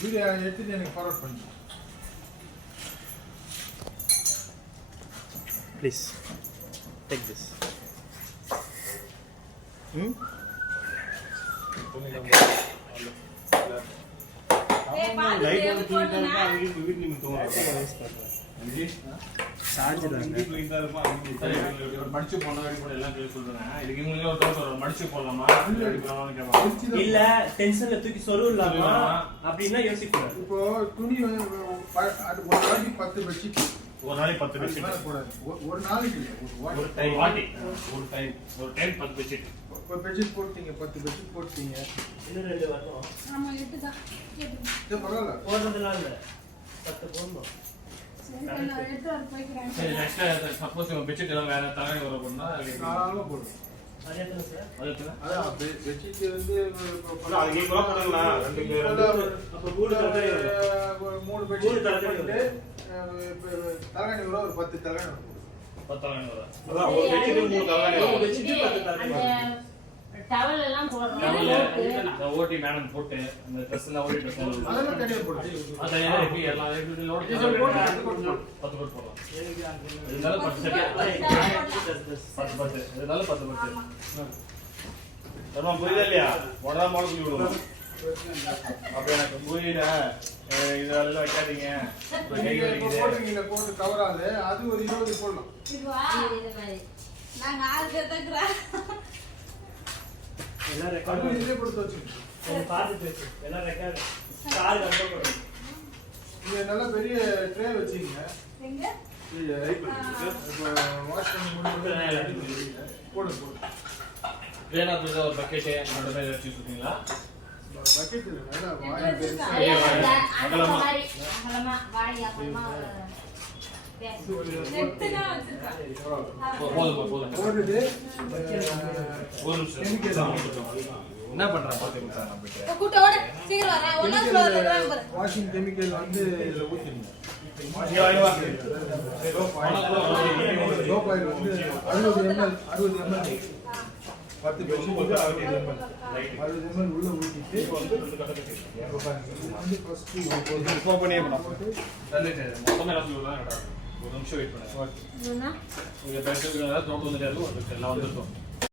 Video எடுத்துட்டு எனக்கு forward பண்ணு ப்ளீஸ் டேக் திஸ் மடிச்சு போனா எல்லாம் சொல்றேன் இதுக்கு இவங்களே ஒரு தோற்றம் மடிச்சு போடலாமா இல்ல டென்ஷன்ல தூக்கி சொருவலாமா அப்படின்னா யோசிக்கணும். இப்போ துணி ஒரு நாளைக்கு 10 பெட்ஷீட் ஒரு நாளைக்கு 10 பெட்ஷீட் போடாது. ஒரு நாளைக்கு இல்ல ஒரு டைம் 10 பெட்ஷீட். ஒரு பெட்ஷீட் போட்டீங்க 10 பெட்ஷீட் போட்டீங்க இன்னும் 2 வரணும். ஆமா 8 தான். இது பரவாயில்ல போடுறதுனால இல்ல 10 போடணும். சரி நான் 8 வர போய்க்கிறேன். சரி நெக்ஸ்ட் சப்போஸ் பெட்ஷீட் எல்லாம் வேற தரங்க வர பண்ணா நாளாக போடும். அதே தான் சார். அதான் பெட்ஷீட் வந்து அது ஈக்குவலா போடுங்களா ரெண்டு பேர் அப்ப மூணு தரகரி ஒரு 3 பெட்ஷீட் தரகாணி ஒரு 10 தரகாணி வரும். 10 தரங்க வர அதான் ஒரு பெட்ஷீட் 3 தரங்க ஒரு பெட்ஷீட் 10 தரகரி டவல் எல்லாம் போடுறோம். அந்த ஓட்டி மேடம் போட்டு அந்த Dress எல்லாம் ஓட்டி Dress அதெல்லாம் தனியா போடு. அதெல்லாம் இருக்கு எல்லாம் இருக்கு லோட் 10 கோட் போடலாம். இதனால 10 சரியா 10 இதனால 10 தர்மா புரியல இல்லையா வடா மால் சொல்லி விடுவோம். அப்ப எனக்கு புரியல இதெல்லாம் வைக்காதீங்க கை வலிக்குது போடுறீங்க போட்டு கவராது அது ஒரு 20 போடலாம். இதுவா இது மாதிரி நான் 4 பேர் தக்கறேன். எல்லாம் அது ரெக்கார்ட் இதே கொடுத்து வச்சுக்கோங்க. பார்த்து பேசு எல்லாம் ரெக்கார்ட் கால் கண்ட்ரோல் பண்ணு. நீங்க நல்ல பெரிய ட்ரே வச்சீங்க. எங்க இது இப்போ வாஷ் பண்ணி முடிச்சு போடு போடு. வேணாது ஒரு பக்கெட் அந்த மாதிரி வச்சு சுத்தீங்களா பக்கெட் இல்ல நல்லா வாய் அந்த மாதிரி அகலமா வாடி அகலமா நெட்னா வச்சிருக்கேன். போதும் போடுது ஒரு நிமிஷம் என்ன பண்றேன் பாத்துங்க சார் நான் போயிட்டு கூட்டோட சீக்கிரம் வர ஒண்ணா ஸ்லோல இருக்காங்க பாரு. வாஷிங் கெமிக்கல் வந்து இதுல ஊத்திடுங்க. இங்க வாங்க லோ பாயில் வந்து 60 ml 10 பெட்ஷீட் வந்து 60 ml உள்ள ஊத்திட்டு இப்போ பாருங்க இது வந்து ஃபர்ஸ்ட் ஃபோன் பண்ணியே பண்ணலாம் தள்ளிட்டு மொத்தமா எல்லாம் சொல்லுவாங்க ஒரு நிமிஷம் வெயிட் பண்ணுங்க என்னன்னா உங்க பேசுறது தோட்டம் வந்து எல்லாம் வந்துருக்கும்